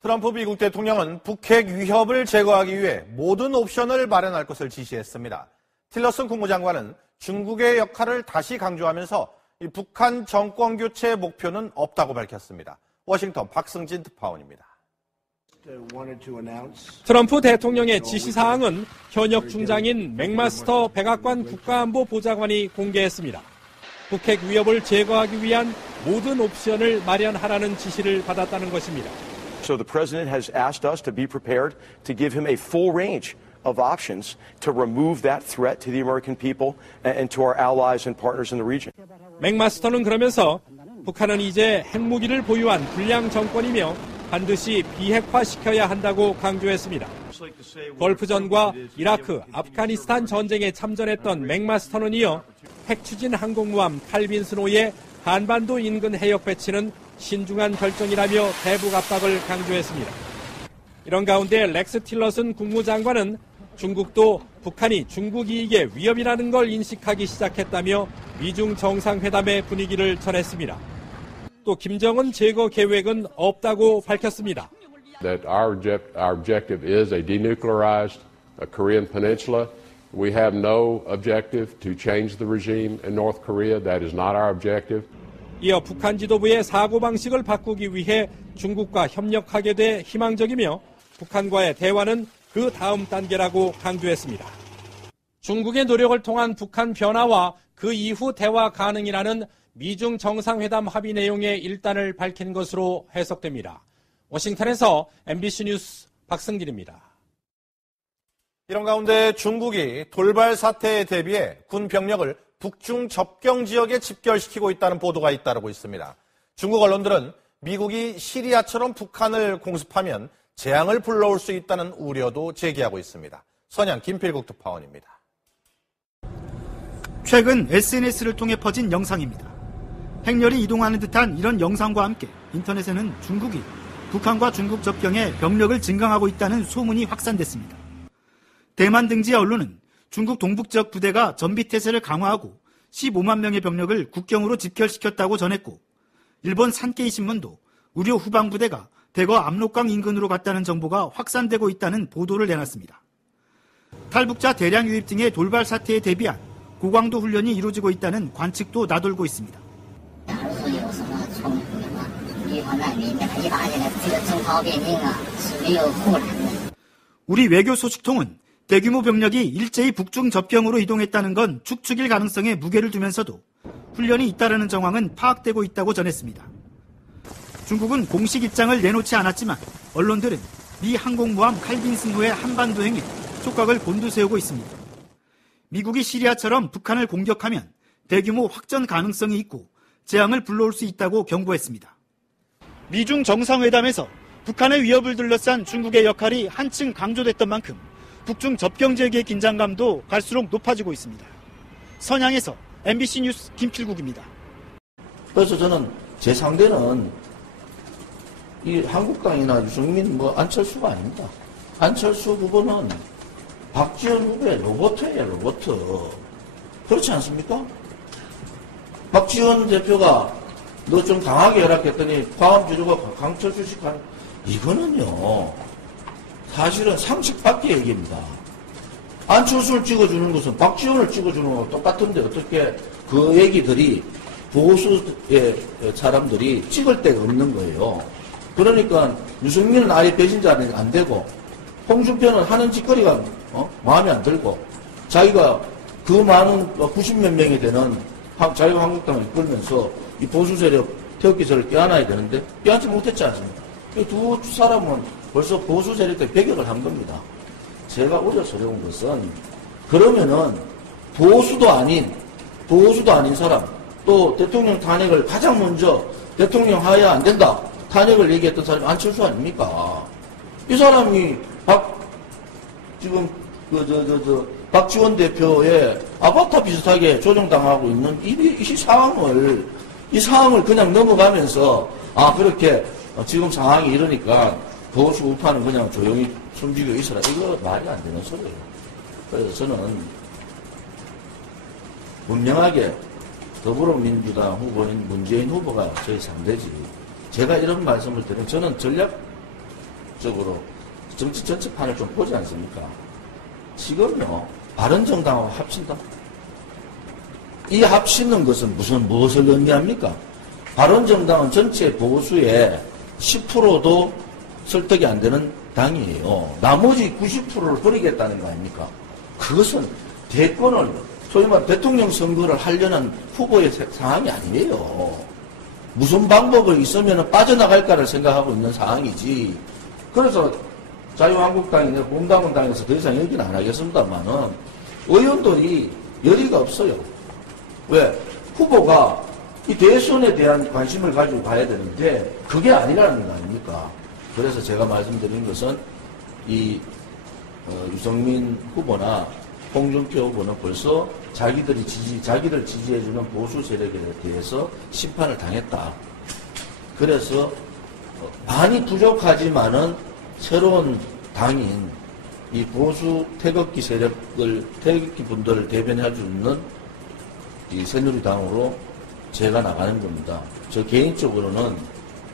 트럼프 미국 대통령은 북핵 위협을 제거하기 위해 모든 옵션을 마련할 것을 지시했습니다. 틸러슨 국무장관은 중국의 역할을 다시 강조하면서 북한 정권 교체의 목표는 없다고 밝혔습니다. 워싱턴 박승진 특파원입니다. 트럼프 대통령의 지시사항은 현역 중장인 맥마스터 백악관 국가안보보좌관이 공개했습니다. 북핵 위협을 제거하기 위한 모든 옵션을 마련하라는 지시를 받았다는 것입니다. So the president has asked us to be prepared to give him a full range of options to remove that threat to the American people and to our allies and partners in the region. 맥마스터는 그러면서 북한은 이제 핵무기를 보유한 불량 정권이며 반드시 비핵화시켜야 한다고 강조했습니다. 걸프전과 이라크, 아프가니스탄 전쟁에 참전했던 맥마스터는 이어 핵추진 항공모함 칼빈 스노이의 한반도 인근 해역 배치는 신중한 결정이라며 대북 압박을 강조했습니다. 이런 가운데 렉스 틸러슨 국무장관은 중국도 북한이 중국 이익의 위협이라는 걸 인식하기 시작했다며 미중 정상회담의 분위기를 전했습니다. 또 김정은 제거 계획은 없다고 밝혔습니다. That our objective is a denuclearized Korean peninsula. We have no objective to change the regime in North Korea. That is not our objective. 이어 북한 지도부의 사고방식을 바꾸기 위해 중국과 협력하게 돼 희망적이며 북한과의 대화는 그 다음 단계라고 강조했습니다. 중국의 노력을 통한 북한 변화와 그 이후 대화 가능이라는 미중 정상회담 합의 내용의 일단을 밝힌 것으로 해석됩니다. 워싱턴에서 MBC 뉴스 박승길입니다. 이런 가운데 중국이 돌발 사태에 대비해 군 병력을 북중 접경 지역에 집결시키고 있다는 보도가 잇따르고 있습니다. 중국 언론들은 미국이 시리아처럼 북한을 공습하면 재앙을 불러올 수 있다는 우려도 제기하고 있습니다. 선양 김필국 특파원입니다. 최근 SNS를 통해 퍼진 영상입니다. 행렬이 이동하는 듯한 이런 영상과 함께 인터넷에는 중국이 북한과 중국 접경에 병력을 증강하고 있다는 소문이 확산됐습니다. 대만 등지의 언론은 중국 동북지역 부대가 전비태세를 강화하고 15만 명의 병력을 국경으로 집결시켰다고 전했고, 일본 산케이 신문도 우려 후방 부대가 대거 압록강 인근으로 갔다는 정보가 확산되고 있다는 보도를 내놨습니다. 탈북자 대량 유입 등의 돌발 사태에 대비한 고강도 훈련이 이루어지고 있다는 관측도 나돌고 있습니다. 우리 외교 소식통은 대규모 병력이 일제히 북중 접경으로 이동했다는 건 축축일 가능성에 무게를 두면서도 훈련이 잇따르는 정황은 파악되고 있다고 전했습니다. 중국은 공식 입장을 내놓지 않았지만 언론들은 미 항공모함 칼빈 스노의 한반도 행위 촉각을 곤두세우고 있습니다. 미국이 시리아처럼 북한을 공격하면 대규모 확전 가능성이 있고 재앙을 불러올 수 있다고 경고했습니다. 미중 정상회담에서 북한의 위협을 둘러싼 중국의 역할이 한층 강조됐던 만큼 북중 접경 지역의 긴장감도 갈수록 높아지고 있습니다. 선양에서 MBC 뉴스 김필국입니다. 그래서 저는 제 상대는 이 한국당이나 유승민 안철수가 아닙니다. 안철수 후보는 박지원 후보의 로봇이에요, 로봇. 그렇지 않습니까? 박지원 대표가 너 좀 강하게 해라 했더니 광화문 주주가 강철수식 하는 이거는요. 사실은 상식 밖의 얘기입니다. 안철수를 찍어주는 것은 박지원을 찍어주는 거랑 똑같은데 어떻게 그 얘기들이 보수의 사람들이 찍을 데가 없는 거예요. 그러니까 유승민은 아예 배신자는 안 되고 홍준표는 하는 짓거리가 마음에 안 들고 자기가 그 많은 90몇 명이 되는 자유한국당을 이끌면서 이 보수 세력 태극기설을 껴안아야 되는데 껴안지 못했지 않습니까? 이 두 사람은 벌써 보수 세력들 배격을 한 겁니다. 제가 우려스러운 것은 그러면은 보수도 아닌 사람 또 대통령 탄핵을 가장 먼저 대통령 하에 안 된다 탄핵을 얘기했던 사람이 안철수 아닙니까? 이 사람이 지금 박지원 대표의 아바타 비슷하게 조정당하고 있는 이 상황을 그냥 넘어가면서 그렇게 지금 상황이 이러니까 보수 우파는 그냥 조용히 숨지고 있어라. 이거 말이 안 되는 소리예요. 그래서 저는 분명하게 더불어민주당 후보인 문재인 후보가 저희 상대지. 제가 이런 말씀을 드리면 저는 전략 적으로 정치 전체판을 좀 보지 않습니까? 지금요, 바른정당하고 합친다. 이 합치는 것은 무엇을 의미합니까? 바른정당은 전체 보수의 10%도 설득이 안 되는 당이에요. 나머지 90%를 버리겠다는 거 아닙니까? 그것은 대권을, 소위 말해 대통령 선거를 하려는 후보의 상황이 아니에요. 무슨 방법을 있으면 빠져나갈까를 생각하고 있는 상황이지. 그래서 자유한국당이나 공당원당에서 더 이상 얘기는 안 하겠습니다만은 의원들이 열의가 없어요. 왜? 후보가 이 대선에 대한 관심을 가지고 가야 되는데 그게 아니라는 거 아닙니까? 그래서 제가 말씀드린 것은 이 유승민 후보나 홍준표 후보는 벌써 자기들 지지해주는 보수 세력에 대해서 심판을 당했다. 그래서 많이 부족하지만은 새로운 당인 이 보수 태극기 태극기 분들을 대변할 수 있는 이 새누리당으로 제가 나가는 겁니다. 저 개인적으로는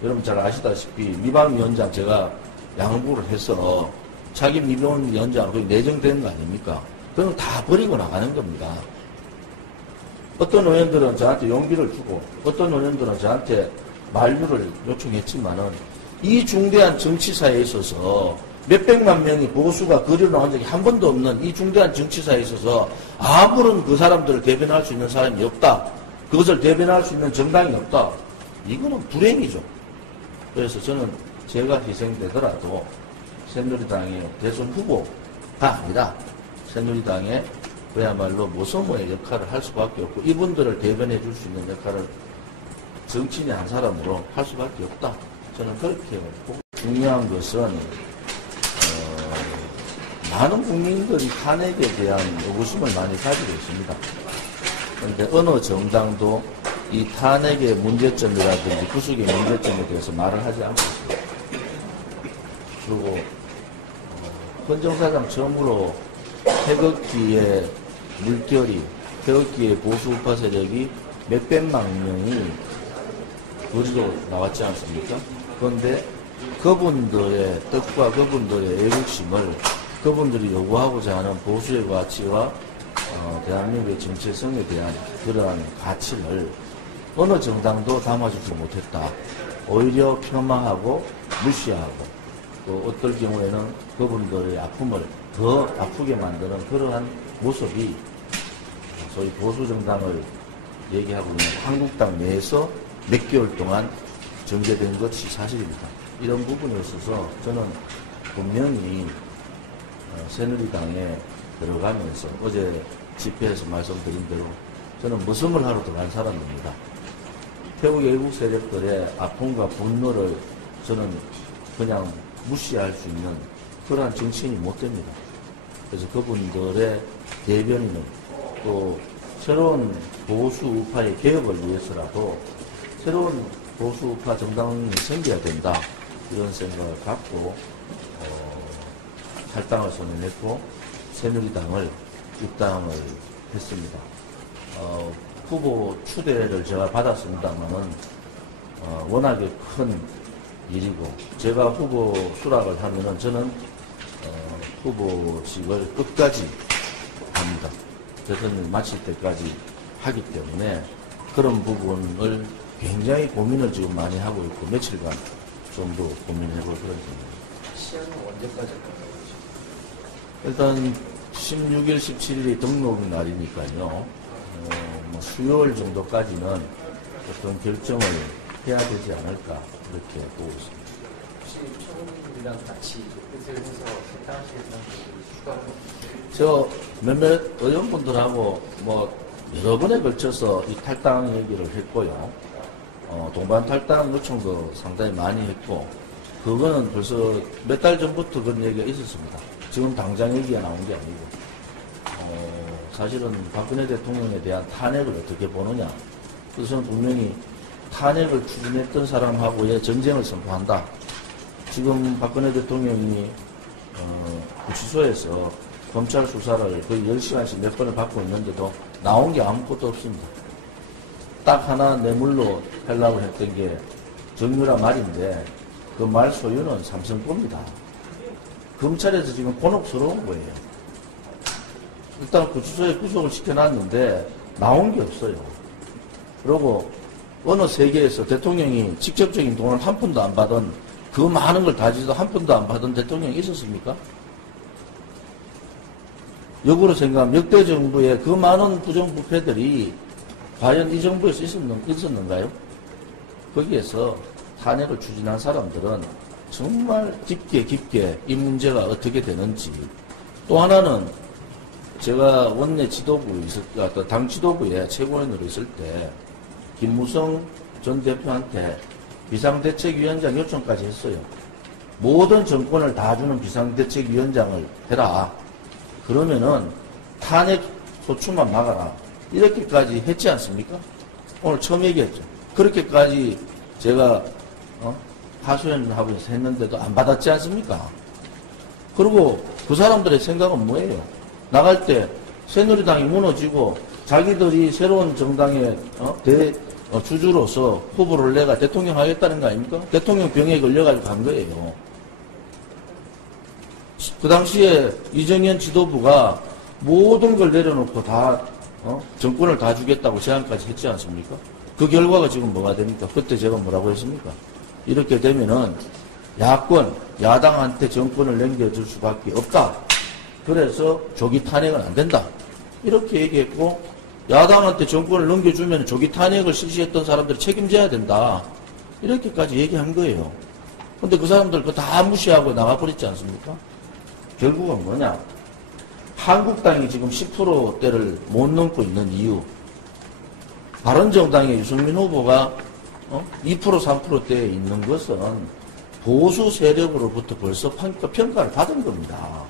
여러분 잘 아시다시피 미방위원장 제가 양보를 해서 자기 미방위원장 거의 내정된 거 아닙니까? 그럼 다 버리고 나가는 겁니다. 어떤 의원들은 저한테 용기를 주고 어떤 의원들은 저한테 만류를 요청했지만은 이 중대한 정치사에 있어서 몇백만 명이 보수가 거리로 나온 적이 한 번도 없는 이 중대한 정치사에 있어서 아무런 그 사람들을 대변할 수 있는 사람이 없다. 그것을 대변할 수 있는 정당이 없다. 이거는 불행이죠. 그래서 저는 제가 희생되더라도 새누리당의 대선 후보가 아니라 새누리당의 그야말로 모서모의 역할을 할 수밖에 없고 이분들을 대변해 줄 수 있는 역할을 정치인의 한 사람으로 할 수밖에 없다. 저는 그렇게 보고 중요한 것은 많은 국민들이 탄핵에 대한 의구심을 많이 가지고 있습니다. 그런데 어느 정당도 이 탄핵의 문제점이라든지 구속의 문제점에 대해서 말을 하지 않고 있습니다. 그리고 헌정사상 처음으로 태극기의 물결이 태극기의 보수 우파 세력이 몇백만 명이 거리로 나왔지 않습니까? 그런데 그분들의 뜻과 그분들의 애국심을 그분들이 요구하고자 하는 보수의 가치와 대한민국의 정체성에 대한 그러한 가치를 어느 정당도 담아주지 못했다. 오히려 폄하하고 무시하고 또 어떨 경우에는 그분들의 아픔을 더 아프게 만드는 그러한 모습이 소위 보수정당을 얘기하고 있는 한국당 내에서 몇 개월 동안 전개된 것이 사실입니다. 이런 부분에 있어서 저는 분명히 새누리당에 들어가면서 어제 집회에서 말씀드린 대로 저는 머슴을 하러 들어간 사람입니다. 태국 외국 세력들의 아픔과 분노를 저는 그냥 무시할 수 있는 그러한 정치인이 못 됩니다. 그래서 그분들의 대변인은 또 새로운 보수 우파의 개혁을 위해서라도 새로운 보수 우파 정당이 생겨야 된다. 이런 생각을 갖고 탈당을 선언했고 새누리당을 입당을 했습니다. 후보 추대를 제가 받았습니다만은 워낙에 큰 일이고 제가 후보 수락을 하면은 저는 후보직을 끝까지 합니다. 대선을 마칠 때까지 하기 때문에 그런 부분을 굉장히 고민을 지금 많이 하고 있고 며칠간 정도 고민해볼 그런 생각입니다. 시한은 언제까지 할까요? 일단 16일, 17일이 등록 날이니까요. 수요일 정도까지는 어떤 결정을 해야 되지 않을까 그렇게 보고 있습니다. 혹시 청원이랑 같이 뜻을 해서 탈당하시겠다는 추가로? 저 몇몇 의원분들하고 여러 번에 걸쳐서 이 탈당 얘기를 했고요. 동반 탈당 요청도 상당히 많이 했고 그거는 벌써 몇 달 전부터 그런 얘기가 있었습니다. 지금 당장 얘기가 나온 게 아니고 사실은 박근혜 대통령에 대한 탄핵을 어떻게 보느냐. 그래서 저는 분명히 탄핵을 추진했던 사람하고의 전쟁을 선포한다. 지금 박근혜 대통령이 구치소에서 검찰 수사를 거의 10시간씩 몇 번을 받고 있는데도 나온 게 아무것도 없습니다. 딱 하나 뇌물로 하려고 했던 게 정유라 말인데 그 말 소유는 삼성 겁니다. 검찰에서 지금 곤혹스러운 거예요. 일단 구치소에 구속을 시켜놨는데 나온 게 없어요. 그리고 어느 세계에서 대통령이 직접적인 돈을 한 푼도 안 받은 그 많은 걸 다지도 한 푼도 안 받은 대통령이 있었습니까? 역으로 생각하면 역대 정부의 그 많은 부정부패들이 과연 이 정부에서 있었는가요? 거기에서 탄핵을 추진한 사람들은 정말 깊게 이 문제가 어떻게 되는지. 또 하나는 제가 원내 당 지도부에 최고위원으로 있을 때 김무성 전 대표한테 비상대책위원장 요청까지 했어요. 모든 정권을 다 주는 비상대책위원장을 해라. 그러면은 탄핵 소추만 막아라. 이렇게까지 했지 않습니까? 오늘 처음 얘기했죠. 그렇게까지 제가 하소연하고 했는데도 안 받았지 않습니까? 그리고 그 사람들의 생각은 뭐예요? 나갈 때 새누리당이 무너지고 자기들이 새로운 정당의 주주로서 후보를 내가 대통령 하겠다는 거 아닙니까? 대통령 병에 걸려가지고 간 거예요. 그 당시에 이정현 지도부가 모든 걸 내려놓고 다 정권을 다 주겠다고 제안까지 했지 않습니까? 그 결과가 지금 뭐가 됩니까? 그때 제가 뭐라고 했습니까? 이렇게 되면은 야당한테 정권을 넘겨줄 수밖에 없다. 그래서 조기 탄핵은 안 된다. 이렇게 얘기했고, 야당한테 정권을 넘겨주면 조기 탄핵을 실시했던 사람들이 책임져야 된다. 이렇게까지 얘기한 거예요. 근데 그 사람들 그거 다 무시하고 나가버렸지 않습니까? 결국은 뭐냐? 한국당이 지금 10%대를 못 넘고 있는 이유. 바른정당의 유승민 후보가 2% 3%대에 있는 것은 보수 세력으로부터 벌써 평가를 받은 겁니다.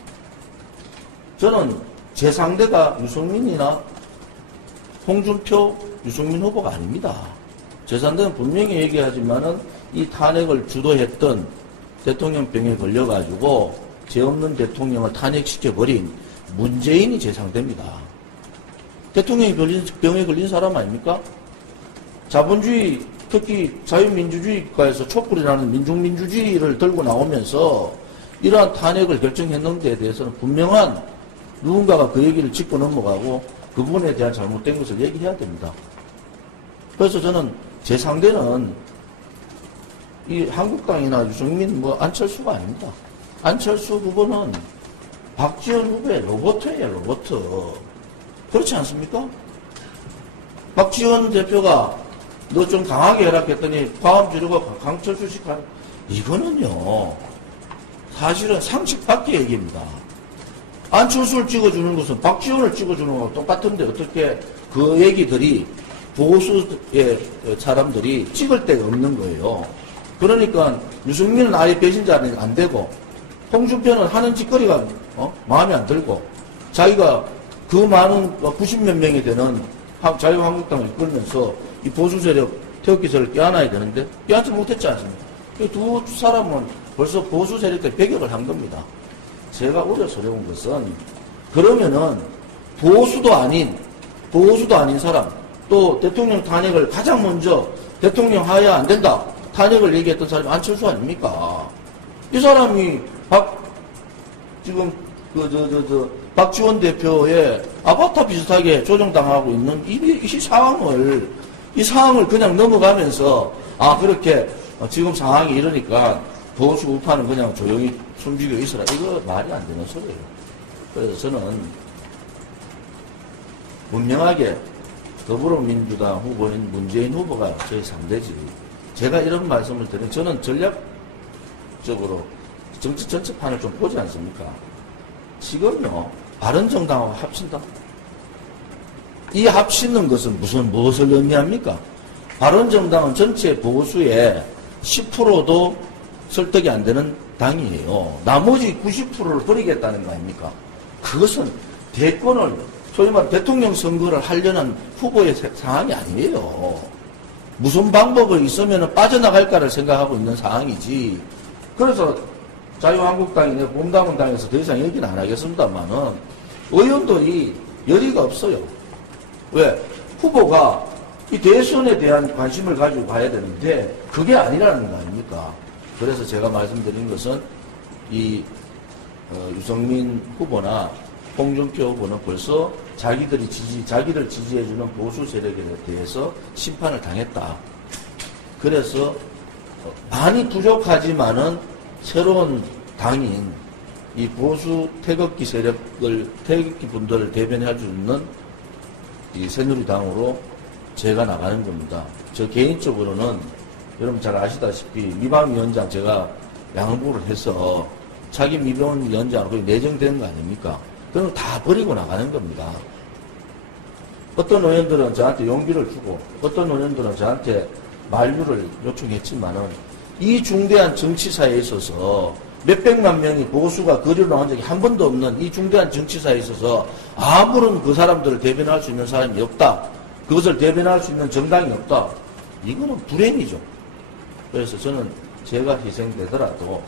저는 제 상대가 유승민이나 홍준표, 유승민 후보가 아닙니다. 제 상대는 분명히 얘기하지만은 이 탄핵을 주도했던 대통령병에 걸려가지고 죄 없는 대통령을 탄핵시켜버린 문재인이 제 상대입니다. 대통령이 병에 걸린 사람 아닙니까? 자본주의, 특히 자유민주주의 국가에서 촛불이 나는 민중민주주의를 들고 나오면서 이러한 탄핵을 결정했는 데 대해서는 분명한 누군가가 그 얘기를 짚고 넘어가고 그 부분에 대한 잘못된 것을 얘기해야 됩니다. 그래서 저는 제 상대는 이 한국당이나 유승민, 안철수가 아닙니다. 안철수 후보는 박지원 후보의 로봇이에요, 로봇. 그렇지 않습니까? 박지원 대표가 너 좀 강하게 해라 했더니 과음 주려고 강철수 씨 가. 이거는요, 사실은 상식 밖의 얘기입니다. 안철수를 찍어주는 것은 박지원을 찍어주는 거하고 똑같은데 어떻게 그 얘기들이 보수의 사람들이 찍을 데가 없는 거예요. 그러니까 유승민은 아예 배신자는 안 되고 홍준표는 하는 짓거리가 마음에 안 들고 자기가 그 많은 90몇 명이 되는 자유한국당을 이끌면서 이 보수 세력 태극기설을 껴안아야 되는데 껴안지 못했지 않습니까? 이 두 사람은 벌써 보수 세력들 배격을 한 겁니다. 제가 우려스러운 것은 그러면은 보수도 아닌 사람 또 대통령 탄핵을 가장 먼저 대통령 하야 안 된다 탄핵을 얘기했던 사람이 안철수 아닙니까? 이 사람이 지금 박지원 대표의 아바타 비슷하게 조정당하고 있는 이 상황을 그냥 넘어가면서 그렇게 지금 상황이 이러니까 보수 우파는 그냥 조용히 숨지고 있어라. 이거 말이 안 되는 소리예요. 그래서 저는 분명하게 더불어민주당 후보인 문재인 후보가 저희 상대지. 제가 이런 말씀을 드리면 저는 전략적으로 정치 전체판을 좀 보지 않습니까? 지금요, 바른정당하고 합친다. 이 합치는 것은 무엇을 의미합니까? 바른정당은 전체 보수의 10%도 설득이 안 되는 당이에요. 나머지 90%를 버리겠다는 거 아닙니까? 그것은 대권을, 소위 말해 대통령 선거를 하려는 후보의 상황이 아니에요. 무슨 방법이 있으면 빠져나갈까를 생각하고 있는 상황이지. 그래서 자유한국당이나 봄당원당에서 더 이상 얘기는 안 하겠습니다만은 의원들이 열의가 없어요. 왜? 후보가 이 대선에 대한 관심을 가지고 가야 되는데 그게 아니라는 거 아닙니까? 그래서 제가 말씀드린 것은 유승민 후보나 홍준표 후보는 벌써 자기를 지지해주는 보수 세력에 대해서 심판을 당했다. 그래서 많이 부족하지만은 새로운 당인 이 보수 태극기 태극기 분들을 대변해 주는 이 새누리당으로 제가 나가는 겁니다. 저 개인적으로는 여러분 잘 아시다시피 미방위원장 제가 양보를 해서 차기 미방위원장으로 거의 내정된 거 아닙니까? 그럼 다 버리고 나가는 겁니다. 어떤 의원들은 저한테 용기를 주고 어떤 의원들은 저한테 만류를 요청했지만은 이 중대한 정치사에 있어서 몇백만 명이 보수가 거리로 나온 적이 한 번도 없는 이 중대한 정치사에 있어서 아무런 그 사람들을 대변할 수 있는 사람이 없다. 그것을 대변할 수 있는 정당이 없다. 이거는 불행이죠. 그래서 저는 제가 희생되더라도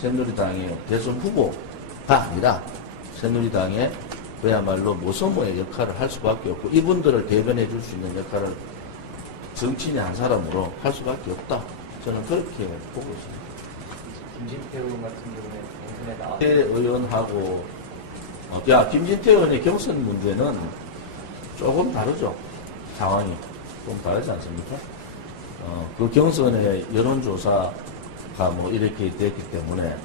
새누리당의 대선 후보가 아니라 새누리당의 그야말로 모서모의 역할을 할 수밖에 없고 이분들을 대변해 줄 수 있는 역할을 정치인의 한 사람으로 할 수밖에 없다. 저는 그렇게 보고 있습니다. 김진태 의원 같은 경우에 경선에 나와. 의원하고 김진태 의원의 경선 문제는 조금 다르죠. 상황이 좀 다르지 않습니까? 그 경선의 여론조사가 뭐 이렇게 됐기 때문에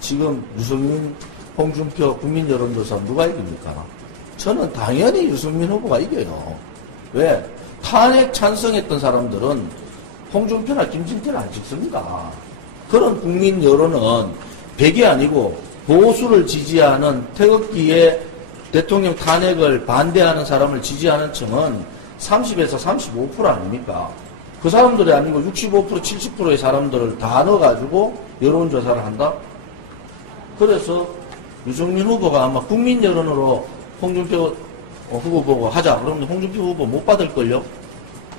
지금 유승민, 홍준표 국민 여론조사 누가 이깁니까? 저는 당연히 유승민 후보가 이겨요. 왜? 탄핵 찬성했던 사람들은 홍준표나 김진태는 안 찍습니다. 그런 국민 여론은 100이 아니고 보수를 지지하는 태극기의 대통령 탄핵을 반대하는 사람을 지지하는 층은 30에서 35% 아닙니까? 그 사람들이 아니고 65%, 70%의 사람들을 다 넣어가지고 여론조사를 한다? 그래서 유승민 후보가 아마 국민 여론으로 홍준표 후보 보고 하자. 그러면 홍준표 후보 못 받을걸요?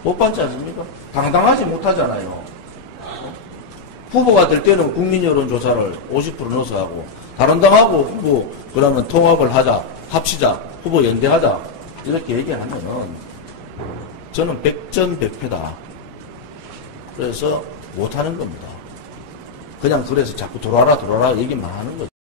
못 받지 않습니까? 당당하지 못하잖아요. 후보가 될 때는 국민 여론조사를 50% 넣어서 하고 다른 당하고 후보 그러면 통합을 하자. 합치자. 후보 연대하자. 이렇게 얘기하면은 저는 100전100패다. 그래서 못하는 겁니다. 그냥 그래서 자꾸 돌아라 얘기만 하는 거죠.